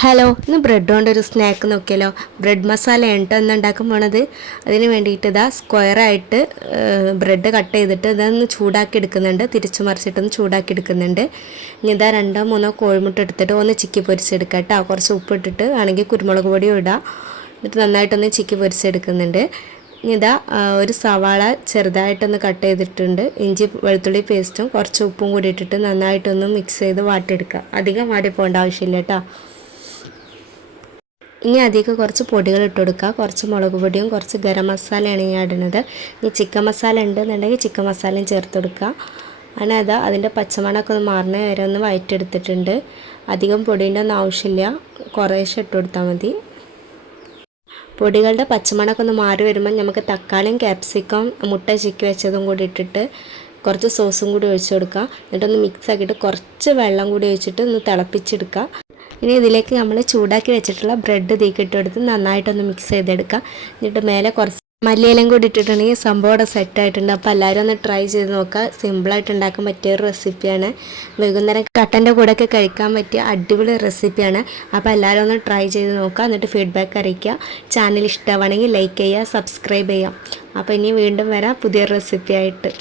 Hello, ഇന്ന് bread കൊണ്ടൊരു snack നോക്കിയാലോ. ബ്രെഡ് മസാല ഉണ്ട് എന്ന് ഉണ്ടാക്കാൻ പോണത്. അതിന് വേണ്ടിയിട്ട് ഇതാ സ്ക്വയറായിട്ട് ബ്രെഡ് കട്ട് ചെയ്തിട്ട് ഇതൊന്ന് ചൂടാക്കി എടുക്കുന്നുണ്ട്. തിരിച്ചു മറിച്ചിട്ടൊന്ന് ചൂടാക്കി എടുക്കുന്നുണ്ട്. ഇനി ഇതാ 2-3 കോഴിമുട്ട എടുത്തിട്ട് ഒന്ന് ചിക്കി പൊരിച്ചെടുക്കുക കേട്ടോ. കുറച്ച് ഉപ്പിട്ടിട്ട് ആണെങ്കിൽ കുരുമുളക് പൊടിയും ഇടാം. എന്നിട്ട് നന്നായിട്ടൊന്ന് ചിക്കി പൊരിച്ചെടുക്കുന്നുണ്ട്. ഇനി ഇതാ ഒരു സവാള ചെറുതായിട്ടൊന്ന് കട്ട് ചെയ്തിട്ടുണ്ട്. ഇഞ്ചി വെളുത്തുള്ളി പേസ്റ്റും കുറച്ച് ഉപ്പും കൂടി ഇട്ടിട്ട് നന്നായിട്ടൊന്ന് മിക്സ് ചെയ്ത് വാട്ടിയെടുക്കുക. അധികം വാടി പോകേണ്ട ആവശ്യമില്ല കേട്ടോ. ഇനി അധികം കുറച്ച് പൊടികൾ ഇട്ട് കൊടുക്കുക. കുറച്ച് മുളക് പൊടിയും കുറച്ച് ഗരം മസാലയാണ് ഞാൻ ഇടുന്നത്. ഇനി ചിക്കൻ മസാല ഉണ്ടെന്നുണ്ടെങ്കിൽ ചിക്കൻ മസാലയും ചേർത്ത് കൊടുക്കുക. അങ്ങനെ അതാ അതിൻ്റെ പച്ചമണമൊക്കെ ഒന്ന് മാറുന്ന വരെ ഒന്ന് വഴറ്റിയെടുത്തിട്ടുണ്ട്. അധികം പൊടീൻ്റെ ഒന്നും ആവശ്യമില്ല, കുറേശ്ശെ ഇട്ട് കൊടുത്താൽ മതി. പൊടികളുടെ പച്ചമണമൊക്കെ ഒന്ന് മാറി വരുമ്പോൾ നമുക്ക് തക്കാളിയും ക്യാപ്സിക്കം മുട്ട ചിക്കി വെച്ചതും കൂടി ഇട്ടിട്ട് കുറച്ച് സോസും കൂടി ഒഴിച്ച് കൊടുക്കുക. എന്നിട്ടൊന്ന് മിക്സ് ആക്കിയിട്ട് കുറച്ച് വെള്ളം കൂടി ഒഴിച്ചിട്ട് ഒന്ന് തിളപ്പിച്ചെടുക്കുക. ഇനി ഇതിലേക്ക് നമ്മൾ ചൂടാക്കി വെച്ചിട്ടുള്ള ബ്രെഡ് തീക്കിട്ടെടുത്ത് നന്നായിട്ടൊന്ന് മിക്സ് ചെയ്തെടുക്കുക. എന്നിട്ട് മേലെ കുറച്ച് മല്ലിയിലയും കൂടി ഇട്ടിട്ടുണ്ടെങ്കിൽ സംഭവം അവിടെ സെറ്റായിട്ടുണ്ട്. അപ്പോൾ എല്ലാവരും ഒന്ന് ട്രൈ ചെയ്ത് നോക്കുക. സിമ്പിളായിട്ട് ഉണ്ടാക്കാൻ പറ്റിയൊരു റെസിപ്പിയാണ്. വൈകുന്നേരം കട്ടൻ്റെ കൂടെയൊക്കെ കഴിക്കാൻ പറ്റിയ അടിപൊളി റെസിപ്പിയാണ്. അപ്പോൾ എല്ലാവരും ഒന്ന് ട്രൈ ചെയ്ത് നോക്കുക. എന്നിട്ട് ഫീഡ്ബാക്ക് അറിയിക്കുക. ചാനൽ ഇഷ്ടമാണെങ്കിൽ ലൈക്ക് ചെയ്യുക, സബ്സ്ക്രൈബ് ചെയ്യുക. അപ്പോൾ ഇനി വീണ്ടും വരാം പുതിയൊരു റെസിപ്പി ആയിട്ട്.